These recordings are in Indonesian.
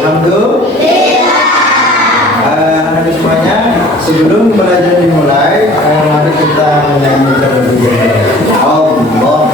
Alhamdulillah. Anak-anak semuanya, sebelum pelajaran dimulai, mari kita menyanyi terlebih dahulu. Allah.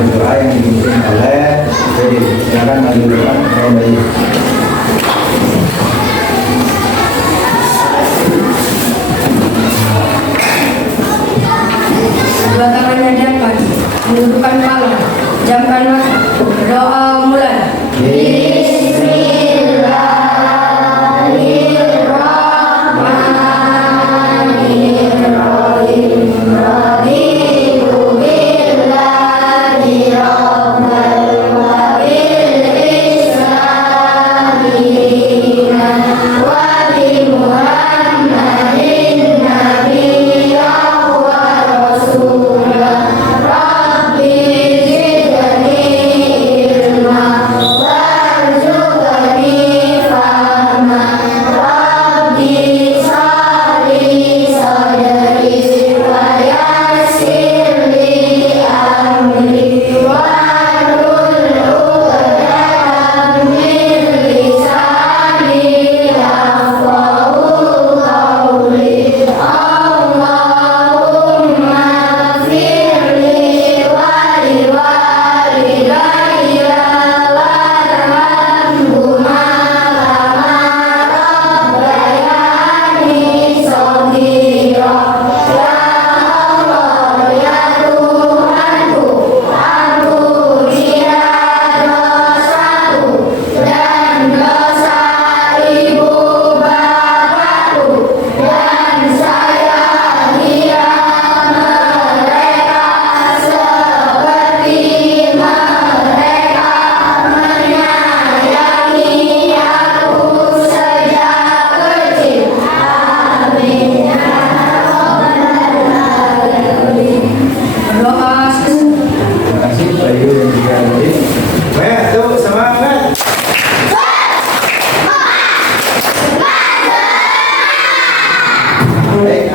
Doa yang dipimpin oleh jadi silakan maju depan yang baik. Dua tangannya diangkat, menundukkan kepala, jamkan mata, berdoa mulai.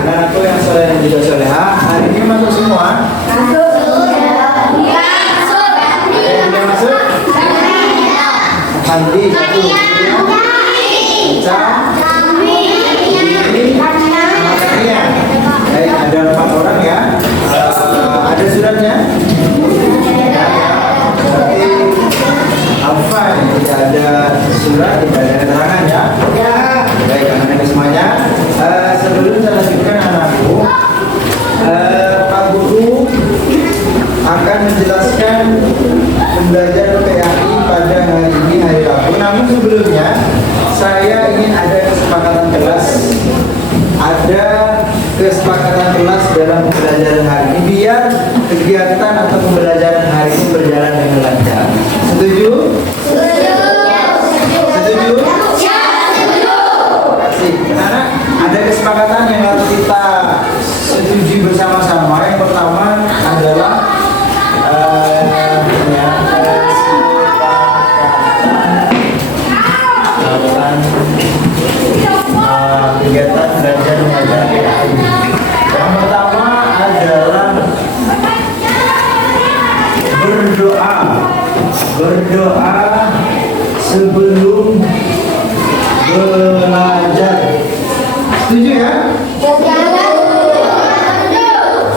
Anak-anakku yang soleh dan juga soleha, hari ini masuk semua? Masuk. Masuk. Mandi satu. Baik, ada 4 orang ya. Ada suratnya? Berarti Alfa tidak ada surat, tidak ada keterangan ya? Baik, anak-anak semuanya. Sebelum saya lanjutkan anakku, Pak Guru akan menjelaskan pembelajaran PAI pada hari ini, hari Rabu. Namun sebelumnya saya ingin ada kesepakatan kelas dalam pembelajaran hari ini, biar kegiatan atau pembelajaran hari ini berjalan dengan lancar. Setuju? Setuju? Karena ada kesepakatan yang harus kita setuju bersama-sama. Yang pertama adalah kegiatan belajar mengajar PAI. Yang pertama adalah berdoa sebelum belajar. Setuju ya?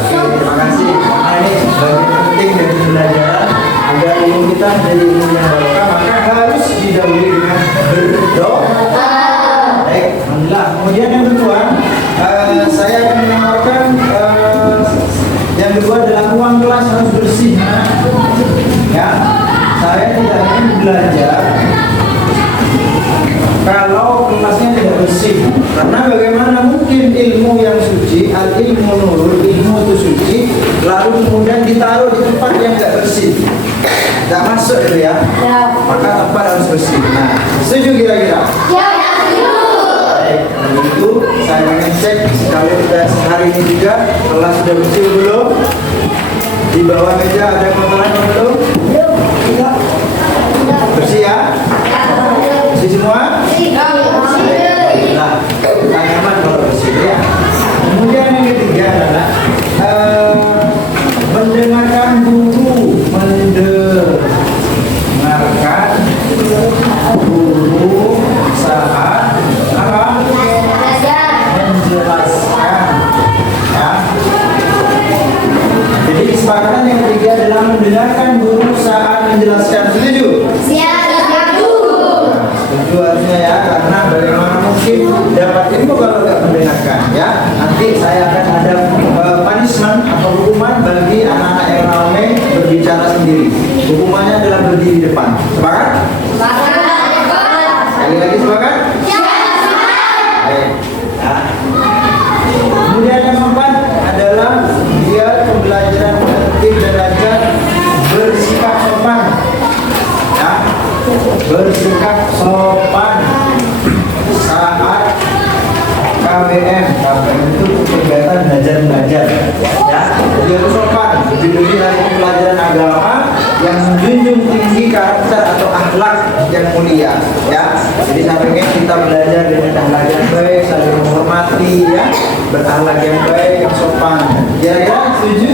Terima kasih. Karena ini bagian penting dari pembelajaran agar ilmu kita menjadi ilmu yang barokah, maka harus didahului dengan berdoa. Baik, alhamdulillah. Kemudian yang kedua, saya akan menawarkan yang kedua adalah ruang kelas harus bersih, ya. menurun, ilmu itu suci, lalu kemudian ditaruh di tempat yang nggak bersih, nggak masuk itu ya, maka tempat harus bersih. Nah, setuju kira-kira? Baik, kalau begitu saya ingin cek sekali sudah hari ini juga kelas sudah bersih belum? Di bawah meja ada kotoran belum? Bersih ya? Bersih semua? Nah, nyaman kalau bersih ya. Kemudian yang ketiga adalah mendengarkan guru, saat apa? Menjelaskan ya. Jadi kesepakatan yang ketiga adalah mendengarkan guru saat menjelaskan. Setuju? Setuju harusnya ya, karena bagaimana mungkin dapat ilmu kalau tidak mendengarkan ya. Nanti saya akan ada punishment atau hukuman bagi anak-anak yang ramai berbicara sendiri. Hukumannya adalah berdiri di depan. Sepakat? Sekali lagi sepakat? Baik. Ya. Kemudian yang keempat adalah dia pembelajaran tertib dan ajar bersikap sopan. Ya. Bersikap sopan saat KBM itu kegiatan belajar mengajar ya. Jadi harus sopan. Jadi hari pembelajaran agama yang menjunjung tinggi karakter atau akhlak yang mulia ya. Jadi saya pengen kita belajar dengan akhlak yang baik, saling menghormati ya, berakhlak yang baik, yang sopan. Kira-kira setuju?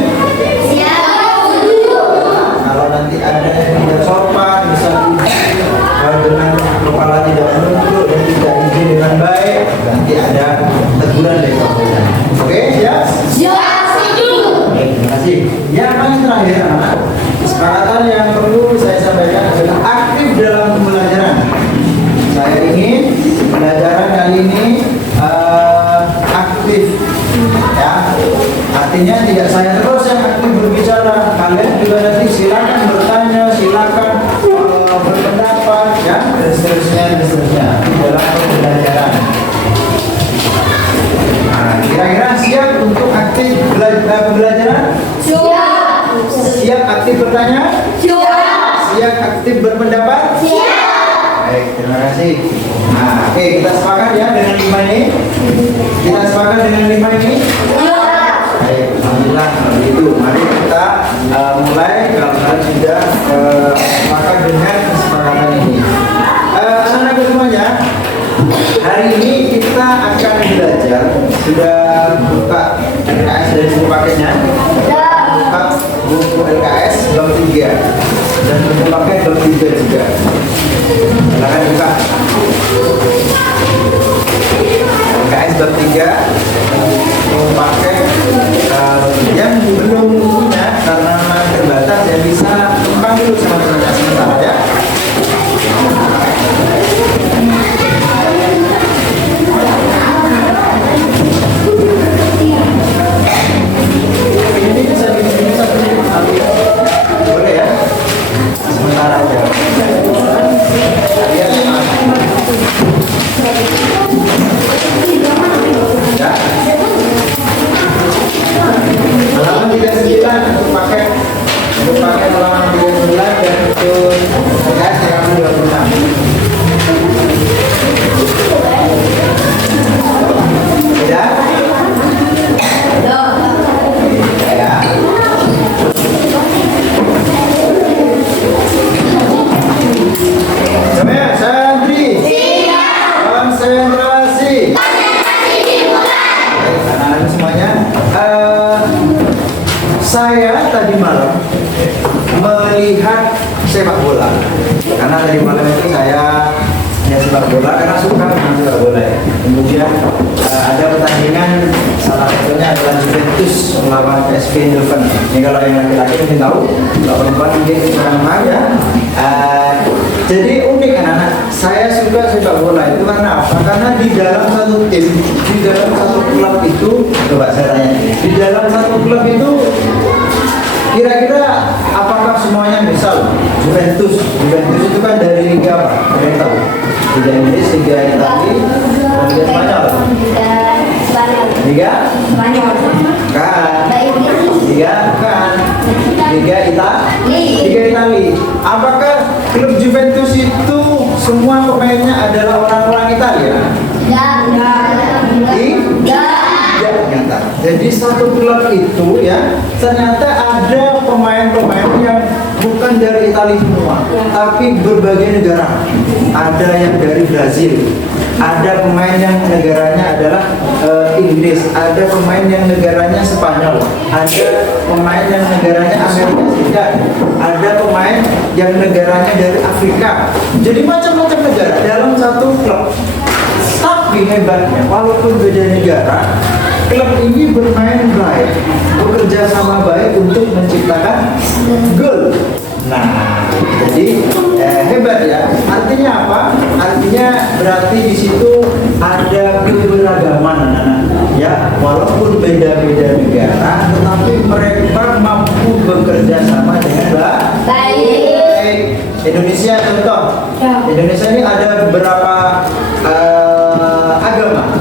Kalau nanti ada yang tidak sopan, misalnya dengan kepala tidak menunduk dan tidak izin dengan baik, nanti ada teguran dari kapolda. Oke, ya? Baik, terima kasih. Yang paling terakhir, anak, kesepakatan yang perlu saya sampaikan adalah aktif dalam pembelajaran. Saya ingin pembelajaran kali ini aktif, ya. Artinya tidak saya terus yang aktif berbicara. Kalian juga nanti silakan bertanya, silakan berpendapat, ya, dan seterusnya dalam pembelajaran. Nah, kira-kira siap untuk aktif pembelajaran? Siap aktif bertanya? Siap aktif berpendapat? Baik, terima kasih. Nah, oke, kita sepakat ya dengan 5 ini. Kita sepakat dengan 5 ini. Baik, alhamdulillah kalau itu. Mari kita mulai kalau kalian sudah sepakat dengan kesepakatan ini. Anak-anak semuanya, hari ini kita akan belajar. Sudah buka LKS dari buku paketnya. Buka buku LKS bab 3 dan buku paket bab 3 juga. Silakan buka. LKS bab 3 buku paket yang belum punya karena terbatas yang bisa numpang dulu sama teman-teman sementara ya. Ini bisa boleh ya, sementara aja. Ya. Halaman 39 untuk pakai halaman 39 dan untuk LKS halaman 26. Ya. Ya. Semuanya santri. Konsentrasi. Anak-anak semuanya. Saya tadi malam melihat sepak bola karena tadi malam itu saya sepak bola karena suka dengan sepak bola ya. Kemudian ada pertandingan salah satunya adalah Juventus melawan PSV Eindhoven. Ini kalau yang laki-laki mungkin tahu, kalau perempuan mungkin kurang paham ya. Jadi unik anak-anak, saya suka sepak bola itu karena apa? Karena di dalam satu tim, di dalam satu klub itu, coba saya tanya, di dalam satu klub itu kira-kira apakah semuanya misal Juventus itu kan dari liga apa? Ada yang tahu? Liga Inggris, Liga Italia, dan Liga Spanyol. Liga Spanyol. Apakah klub Juventus itu semua pemainnya adalah orang-orang Italia? Ternyata. Jadi satu klub itu ya ternyata ada pemain-pemain yang bukan dari Italia semua, tapi berbagai negara. Ada yang dari Brazil, ada pemain yang negaranya adalah Inggris, ada pemain yang negaranya Spanyol, ada pemain yang negaranya Amerika Serikat, ada pemain yang negaranya dari Afrika. Jadi macam-macam negara dalam satu klub. Tapi hebatnya, walaupun beda negara, klub ini bermain baik, bekerja sama baik untuk menciptakan gol. Nah, jadi hebat ya. Artinya apa? Artinya berarti di situ ada keberagaman anak-anak. Ya, walaupun beda-beda negara, tetapi mereka mampu bekerja sama dengan baik. Indonesia contoh. Indonesia ini ada berapa agama?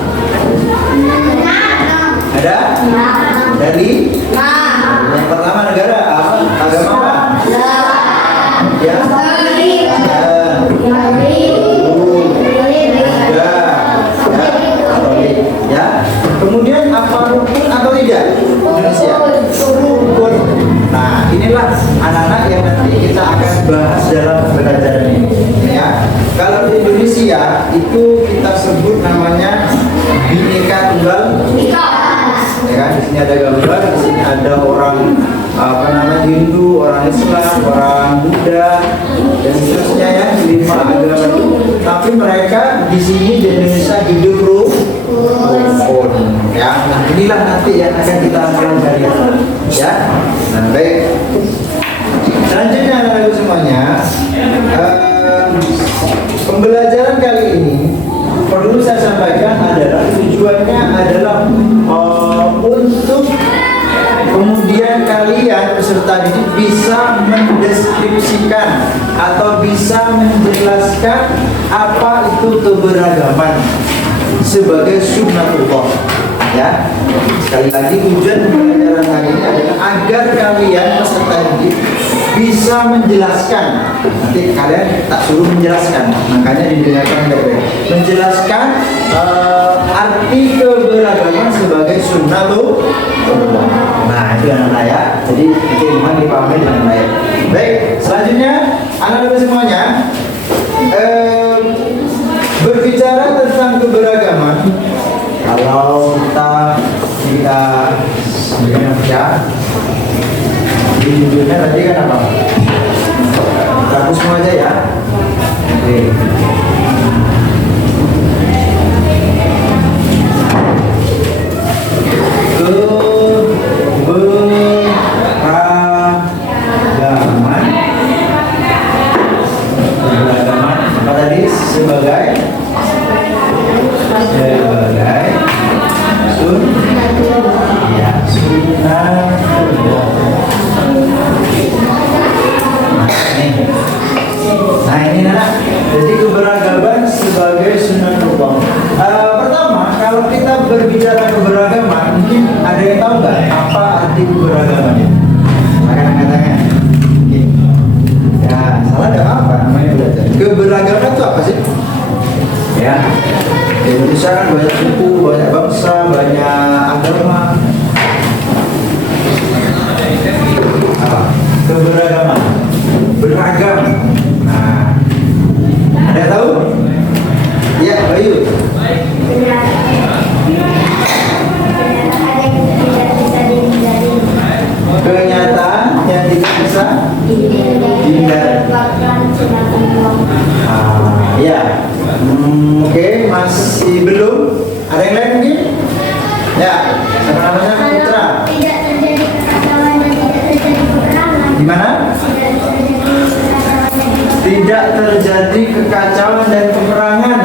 Ada? Dari? Yang pertama negara apa? Agama apa? Ya. Ya. Kemudian apa rukun atau tidak? Indonesia. Rukun. Nah, inilah anak-anak yang nanti kita akan bahas dalam pembelajaran ini. Ya. Kalau di Indonesia itu kita sebut namanya Bhinneka Tunggal Ika. Ya kan, di sini ada gambar, di sini ada orang Hindu, orang Islam, orang Buddha, dan seterusnya ya, 5 agama itu. Tapi mereka di sini di Indonesia hidup rukun. Ya, nah inilah nanti yang akan kita pelajari. Ya, nah baik. Selanjutnya anak-anak semuanya, pembelajaran kali ini perlu saya sampaikan adalah tujuannya adalah untuk kemudian kalian peserta didik bisa mendeskripsikan atau bisa menjelaskan apa itu keberagaman sebagai sunnatullah. Ya, sekali lagi tujuan pembelajaran hari ini adalah agar kalian peserta didik bisa menjelaskan. Nanti kalian tak suruh menjelaskan, makanya didengarkan baik-baik. Menjelaskan arti keberagaman sebagai sunnatullah. Nah itu anak-anak ya. Jadi itu iman dipahami dengan baik. Baik, selanjutnya anak-anak semuanya berbicara tentang keberagaman. Kalau kita baca di judulnya tadi kan apa? Hapus semua aja ya. Oke. Keberagaman apa tadi? Sebagai sunnatullah. Nah ini anak, jadi keberagaman sebagai sunnatullah. Pertama, kalau kita berbicara keberagaman, mungkin ada yang tahu nggak apa arti keberagaman itu? Angkat tangan. Ya, salah ada apa namanya belajar. Keberagaman itu apa sih? Ya, di Indonesia kan banyak suku, banyak bangsa, banyak agama. Apa? Keberagaman, beragam. Nah, ada yang tahu? Ya, Bayu. Kenyataan yang tidak bisa dihindari. Ya. Oke, masih belum? Ada yang lain mungkin? Ya, siapa namanya? Putra. Tidak terjadi kekacauan dan tidak terjadi peperangan. Gimana? Tidak terjadi kekacauan dan peperangan.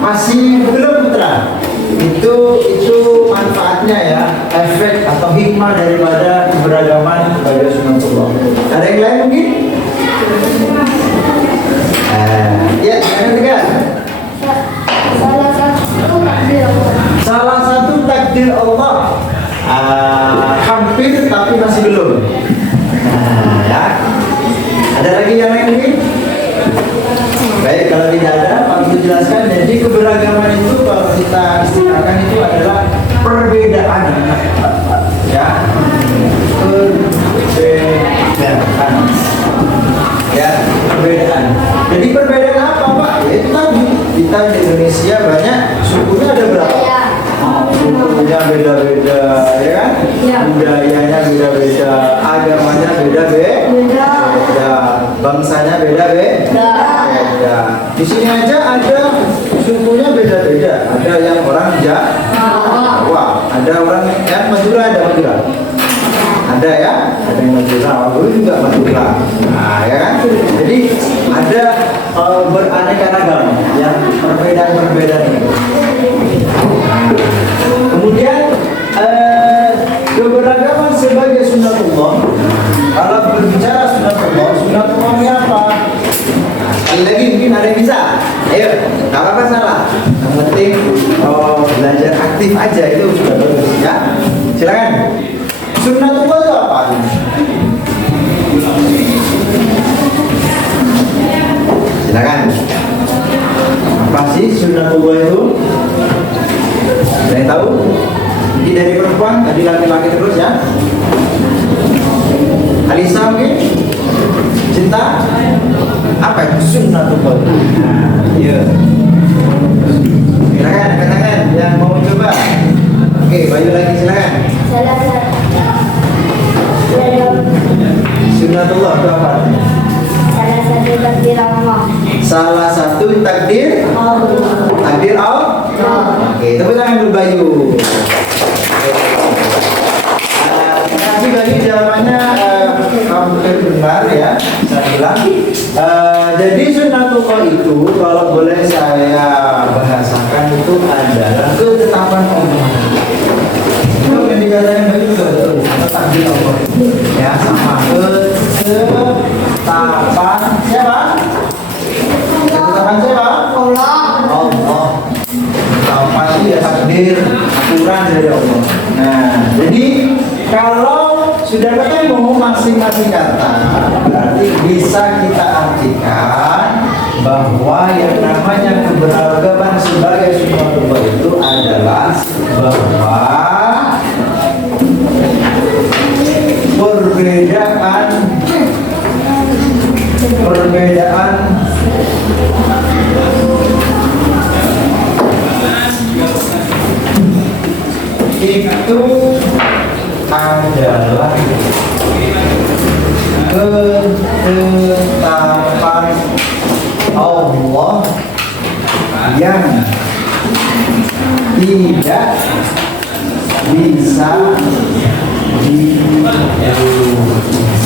Masih belum Putra? Itu manfaatnya ya, efek atau hikmah daripada keberagaman sebagai sunnatullah. Ada yang lain mungkin? Ya, yang ketiga. Salah satu takdir Allah. Hampir tapi masih belum. Ya. lagi? Baik, kalau tidak ada, Pak Guru jelaskan. Jadi keberagaman itu kalau kita istilahkan itu adalah perbedaan, ya, perbedaan, ya, perbedaan. Jadi perbedaan apa, Pak? Ya itu tadi kita di Indonesia banyak sukunya ada berapa? Sukunya beda-beda, ya kan? Budayanya beda-beda, agamanya beda-beda, bangsanya beda-beda. Di sini aja ada sukunya beda-beda. Ada yang orang Jawa, ada orang yang Madura, ada ya, ada yang Madura, aku juga Madura. Nah, ya kan? Jadi ada beraneka ragam yang perbedaan-perbedaan ini. Kemudian keberagaman sebagai sunatullah. Kalau berbicara sunatullah ini apa? Sekali lagi mungkin ada yang bisa. Ayo, nggak apa-apa salah. Yang penting belajar aktif aja itu sudah bagus ya. Silakan. Sunnatullah itu apa? Silakan. Apa sih sunnatullah itu? Ada yang tahu? Ini dari perempuan, tadi laki-laki terus ya. Alisa mungkin? Cinta? Apa itu sunnatullah? Iya. Silakan, angkat tangan yang mau mencoba. Oke, Bayu lagi silakan. Sunnatullah itu apa? Salah satu takdir Allah. Salah satu takdir Allah. Oke, tepuk tangan dulu Bayu. Terima kasih Bayu, jawabannya hampir benar ya. Saya bilang. Jadi sunnatullah itu kalau boleh saya bahasakan itu adalah ketetapan Allah. Itu yang dikatakan Bayu juga betul. Takdir Allah. Ya sama ketetapan siapa? Ketetapan siapa? Allah. Pasti ya takdir, aturan dari Allah. Nah, jadi kalau sudah ketemu masing-masing kata, berarti bisa kita artikan bahwa yang namanya keberagaman sebagai sunnatullah itu adalah bahwa perbedaan itu adalah ketetapan Allah yang tidak bisa diubah.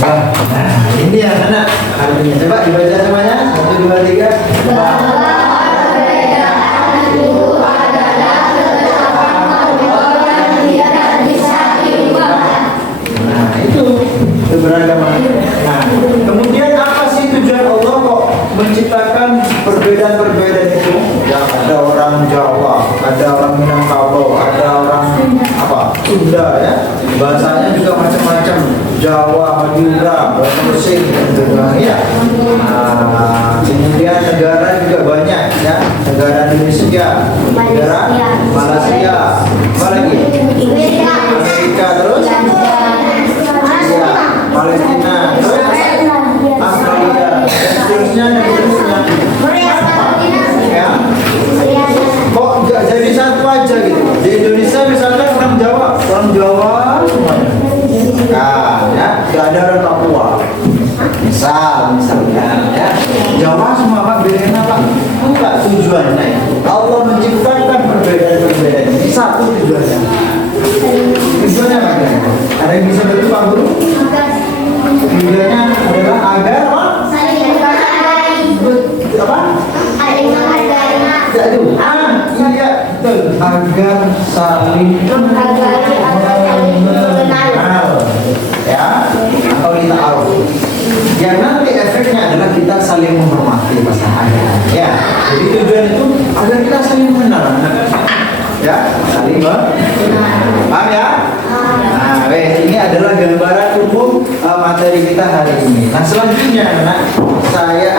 Nah, ini yang anak artinya. Coba dibaca semuanya. 1, 2, 3. Keberagaman. Nah, kemudian apa sih tujuan Allah kok menciptakan perbedaan-perbedaan itu? Ya, ada orang Jawa, ada orang Minangkabau, ada orang Sunda ya. Bahasanya juga macam-macam. Jawa, Madura, bahasa Mesir dan ya. Nah, kemudian negara juga banyak ya. Negara Indonesia, negara Malaysia, apa lagi? Amerika terus. Palestina, Australia, dan seterusnya. Ya. Kok nggak jadi satu aja gitu? Di Indonesia misalnya orang Jawa semuanya. Nah, ya, nggak ada orang Papua. Misalnya, ya, Jawa semua Pak, bedanya Pak? Enggak, tujuannya itu Allah menciptakan perbedaan-perbedaan. Ini satu tujuannya. Tujuannya apa? Ada yang bisa bantu Pak Guru? Tujuannya adalah agar apa? Saling menghargai. Apa? Saling menghargai. Iya, betul. Agar saling Menghargai atau saling mengenal. Ya, atau ta'aruf. Yang nanti efeknya adalah kita saling menghormati pasangannya. Ya, jadi tujuan itu agar kita saling mengenal. Ya, saling paham ya? Nah, ini adalah gambaran umum materi kita hari ini. Nah, selanjutnya anak, saya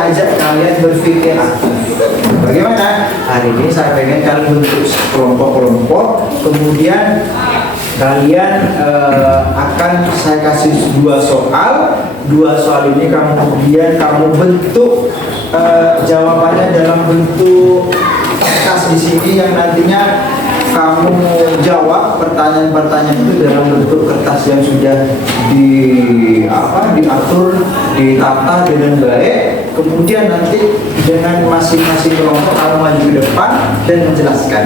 hari ini saya pengen kalian bentuk kelompok-kelompok, kemudian kalian akan saya kasih dua soal ini kemudian kamu bentuk jawabannya dalam bentuk kertas di sini yang nantinya kamu jawab pertanyaan-pertanyaan itu dalam bentuk kertas yang sudah diatur, ditata dengan baik. Kemudian nanti dengan masing-masing kelompok kamu maju ke depan dan menjelaskan.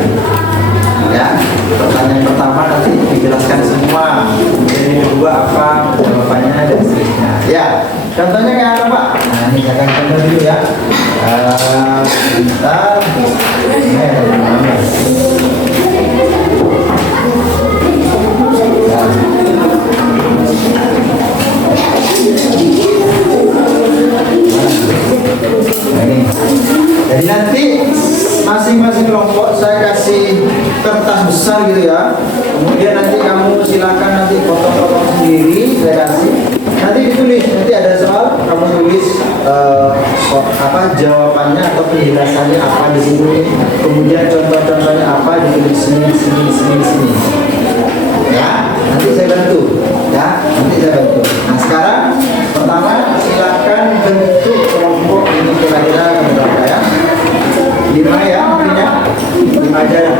Ya, pertanyaan pertama nanti dijelaskan semua. Kemudian yang kedua apa jawabannya dan seterusnya. Ya, contohnya kayak apa Pak? Nah ini saya akan contoh dulu ya. Bentar. Jadi nanti masing-masing kelompok saya kasih kertas besar gitu ya. Kemudian nanti kamu silakan nanti potong-potong sendiri saya kasih. Nanti ditulis, nanti ada soal kamu tulis jawabannya atau penjelasannya apa di sini. Kemudian contoh-contohnya apa ditulis sini. Ya, nanti saya bantu. Ya, nanti saya bantu. Nah sekarang pertama silakan bentuk kelompok ini kira-kira berapa ya? 5 ya, mungkin ya? 5 aja ya.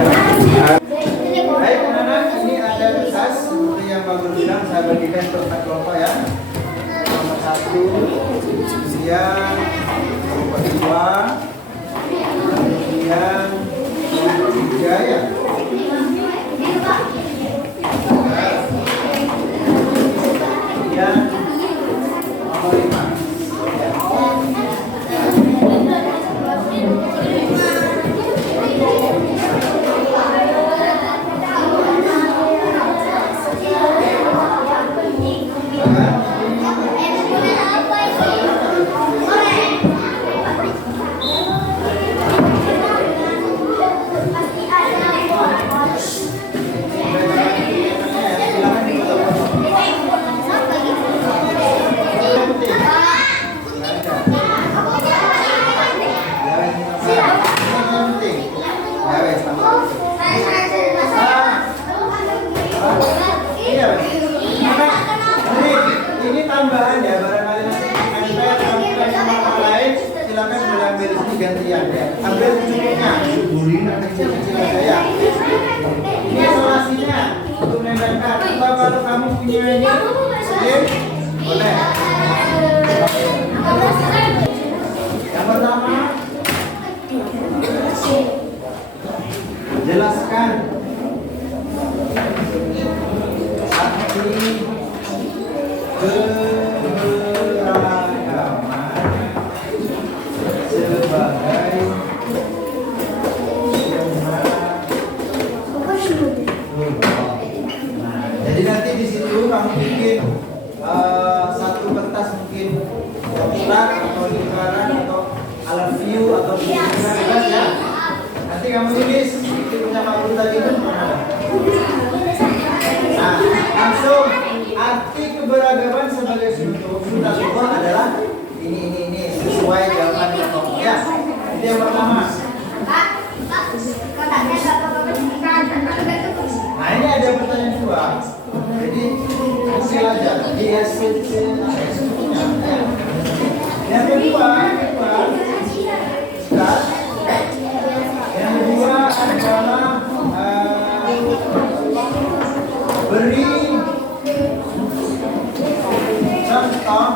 Baik anak-anak, ini ada kertas seperti yang Pak Guru bilang, saya bagikan untuk 4 kelompok ya. Nomor 1, kemudian nomor 2, kemudian nomor 3 ya. Kemudian nomor 5. Ini tambahan ya, barangkali nanti nempel kamu kasih nama lain, silakan boleh ambil di sini gantian ya. Ambil secukupnya, kecil-kecil aja ya. Ini isolasinya untuk menempelkan. Atau kalau kamu punya ini, boleh. Yang pertama, jelaskan arti keberagaman sebagai jadi nanti di situ kamu bikin satu kertas mungkin kotak atau lingkaran atau alat view atau lingkaran ya. Nanti kamu tulis itu punya Pak Guru tadi itu. Nah, langsung arti keberagaman sebagai sunnah adalah ini sesuai jawaban kelompok ya. Itu yang pertama. Nah ini ada pertanyaan kedua. Jadi kecil aja. Yang kedua adalah beri contoh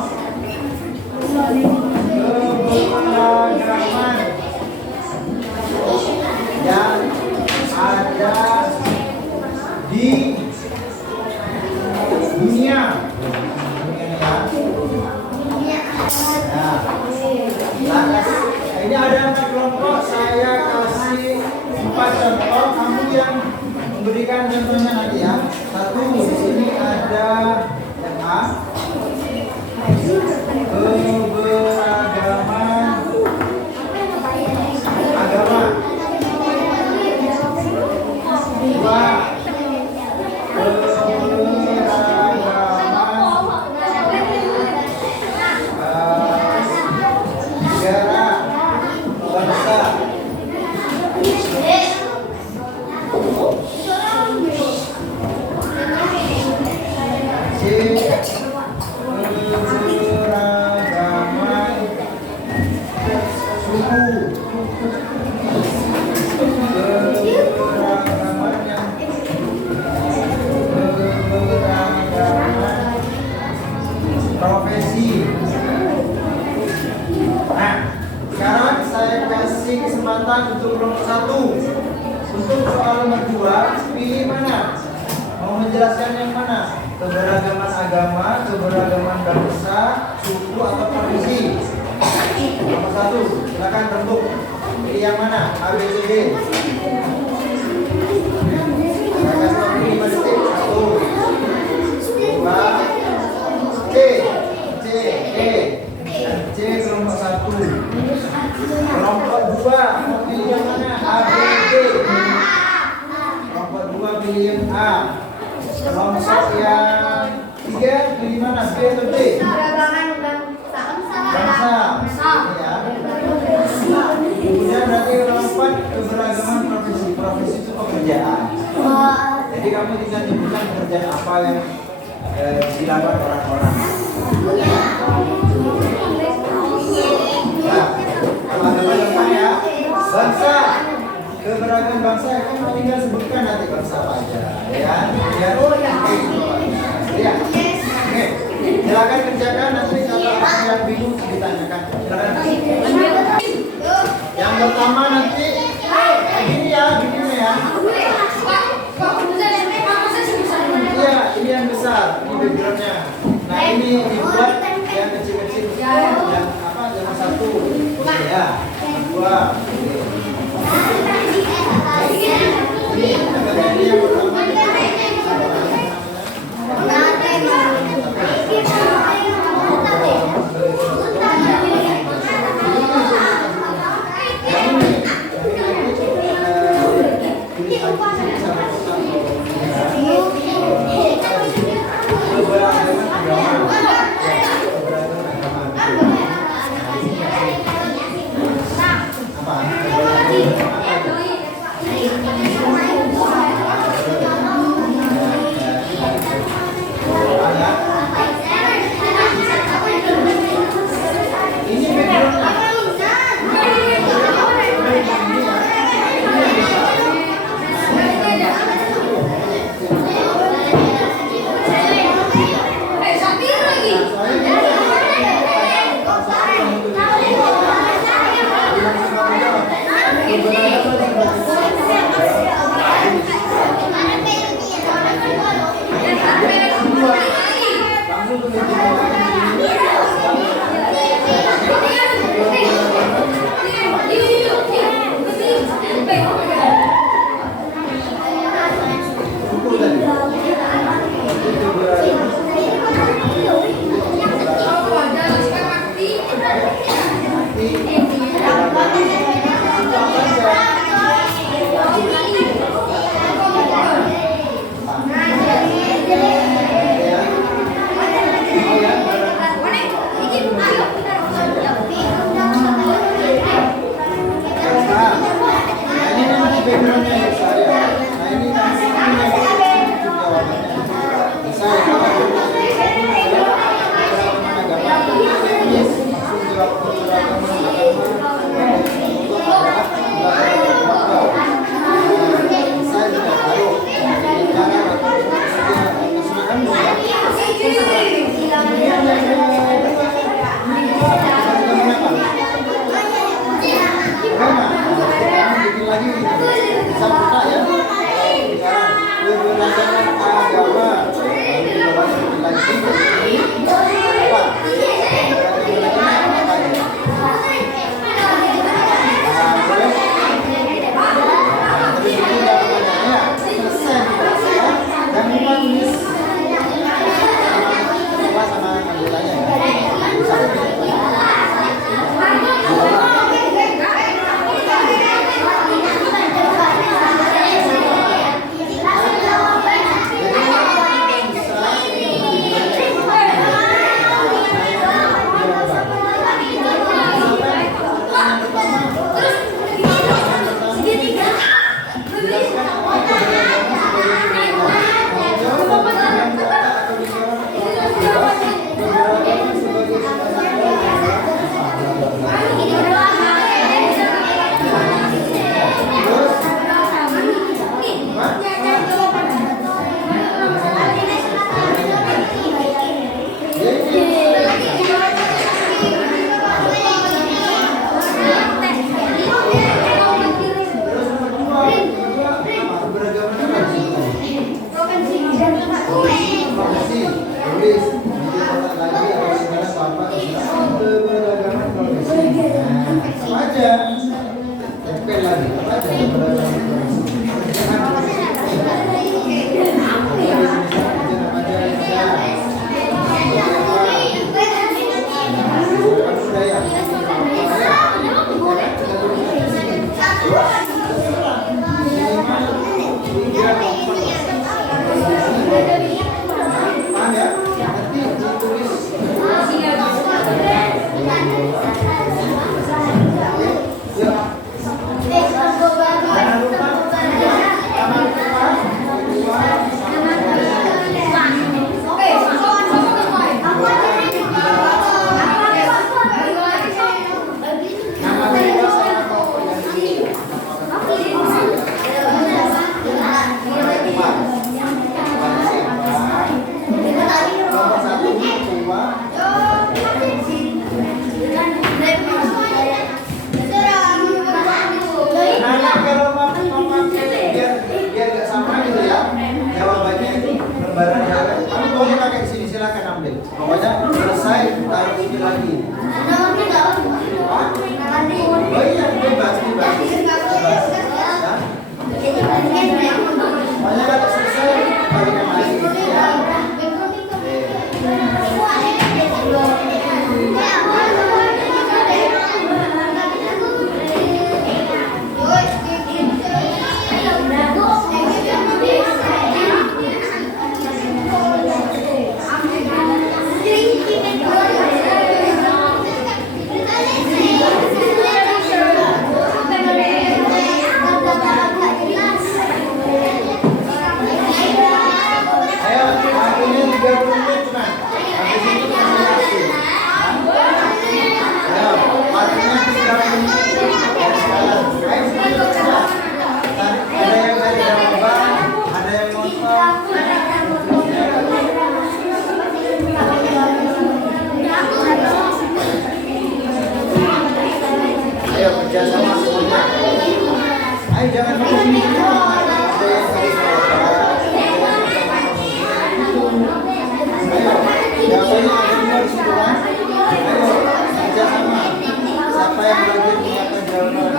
keberagaman yang ada di dunia. Nah, ini ada 4 kelompok, saya kasih 4 contoh, kamu yang memberikan contohnya nanti ya. Satu di sini ada yang A, keberagaman agama. 2, kasih kesempatan untuk kelompok 1. Untuk soal nomor 2, pilih mana? Mau menjelaskan yang mana? Keberagaman agama, keberagaman bangsa, suku atau profesi? Nomor 1, silakan rembuk. Pilih yang mana? A, B, C, D. Silakan pilih 5 detik. 1, 2, C, dan C kelompok 1. Kelompok 2 pilih yang mana? A, B, D. Kelompok 2 pilih yang A. Kelompok yang 3 pilih mana? B atau D? Bangsa. Ya. Kemudian berarti kelompok 4 keberagaman profesi. Profesi itu pekerjaan. Jadi kamu tinggal nyebutkan pekerjaan apa yang dilakukan orang-orang. Ya, kalau agama gampang ya. Bangsa, keberagaman bangsa kamu tinggal sebutkan nanti bangsa apa aja, ya. Biar ya. Oke, silakan kerjakan nanti kalau ada yang bingung ditanyakan. Silakan. Yang pertama nanti ini ya, begini ya. Iya, ini yang besar, ini backgroundnya. Nah ini dibuat yang kecil-kecil, yang apa? Yang 1, ya, 2. Ini yang pertama. Apa aja? Tempel lagi. Apa aja? Pokoknya selesai taruh sini lagi. Oh iya, bebas. Pokoknya kalau selesai balikan lagi. Ya. Ayo kerjasama semuanya. Ayo jangan begini. Ayo, yang di situ kan? Ayo kerjasama. Siapa yang belajar menyiapkan jawaban?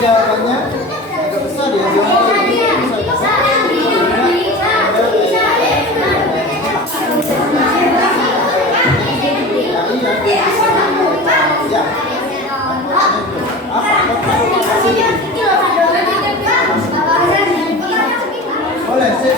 Jawabannya agak besar ya. Boleh sih.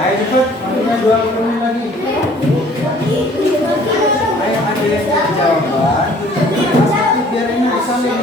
Ayo cepet, waktunya 20 menit lagi. Ayo ada yang jadi jawaban. Biar ini bisa nih.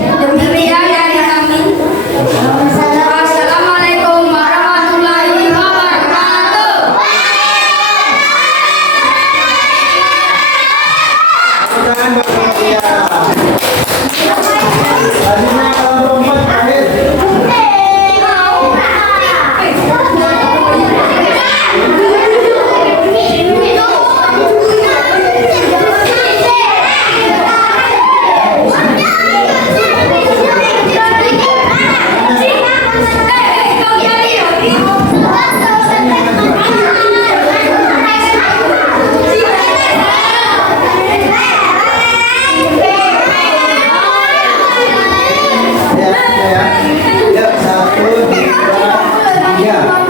Demikian dari kami. Wassalamualaikum warahmatullahi wabarakatuh. Tangan Bapak ya. Selanjutnya kalau lompat terakhir. Ya, 1, 2, 3.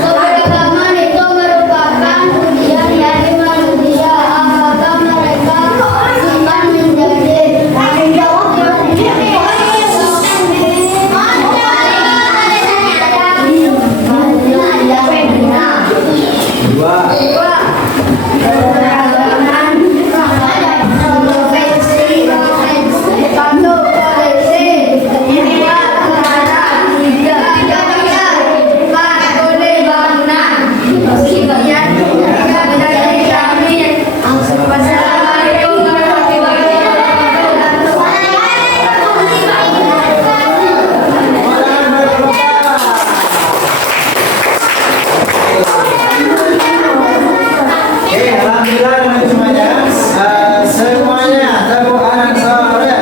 Keberagaman itu merupakan ujian dari manusia. Apakah mereka akan menjadi tanggung jawab Wassalamualaikum warahmatullahi Oke, alhamdulillah teman semuanya. Semuanya tepuk tangan sore.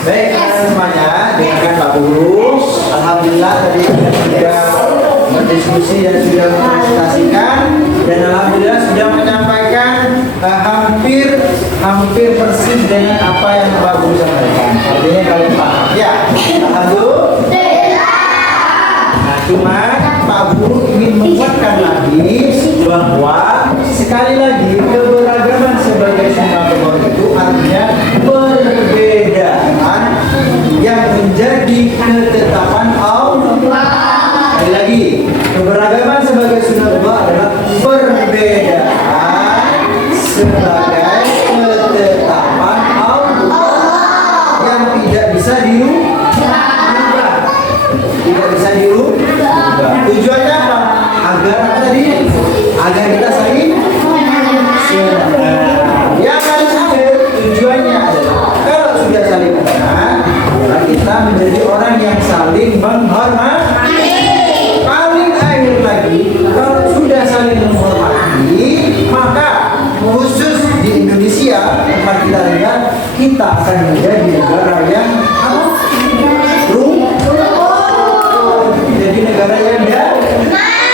Baik teman semuanya, dengarkan Pak Guru. Alhamdulillah tadi sudah berdiskusi dan sudah mempresentasikan, dan alhamdulillah sudah menyampaikan hampir persis dengan apa yang Pak Guru sampaikan. Artinya kalian paham ya? Alhamdulillah. Nah, cuma Pak Guru ingin menguatkan lagi bahwa sekali lagi keberagaman sebagai sunatullah itu artinya perbedaan yang menjadi ketetapan Allah. Sekali lagi, keberagaman sebagai sunatullah adalah perbedaan sebagai ketetapan Allah yang tidak bisa dirubah. Tidak bisa dirubah. Tujuannya apa? Agar apa tadi? Agar kita saling yang paling akhir tujuannya adalah kalau sudah saling kenal, maka kita menjadi orang yang saling menghormati. Paling akhir lagi, kalau sudah saling menghormati, maka khusus di Indonesia tempat kita lihat, kita akan menjadi negara yang jadi negara yang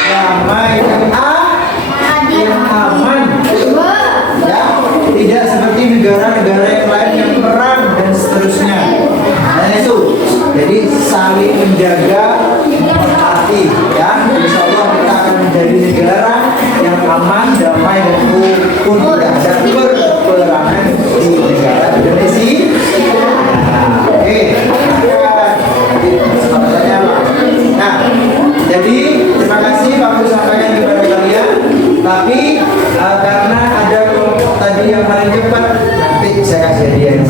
damai, yang aman, ya, tidak seperti negara-negara yang lain yang perang dan seterusnya. Dan itu, jadi saling menjaga hati, ya. Insya Allah kita akan menjadi negara yang aman, damai dan rukun, tidak ada peperangan di negara Indonesia. Oke, nah, jadi terima kasih Pak Guru sampaikan kepada kalian. Tapi karena ada kelompok tadi yang paling cepat, nanti saya kasih hadiah.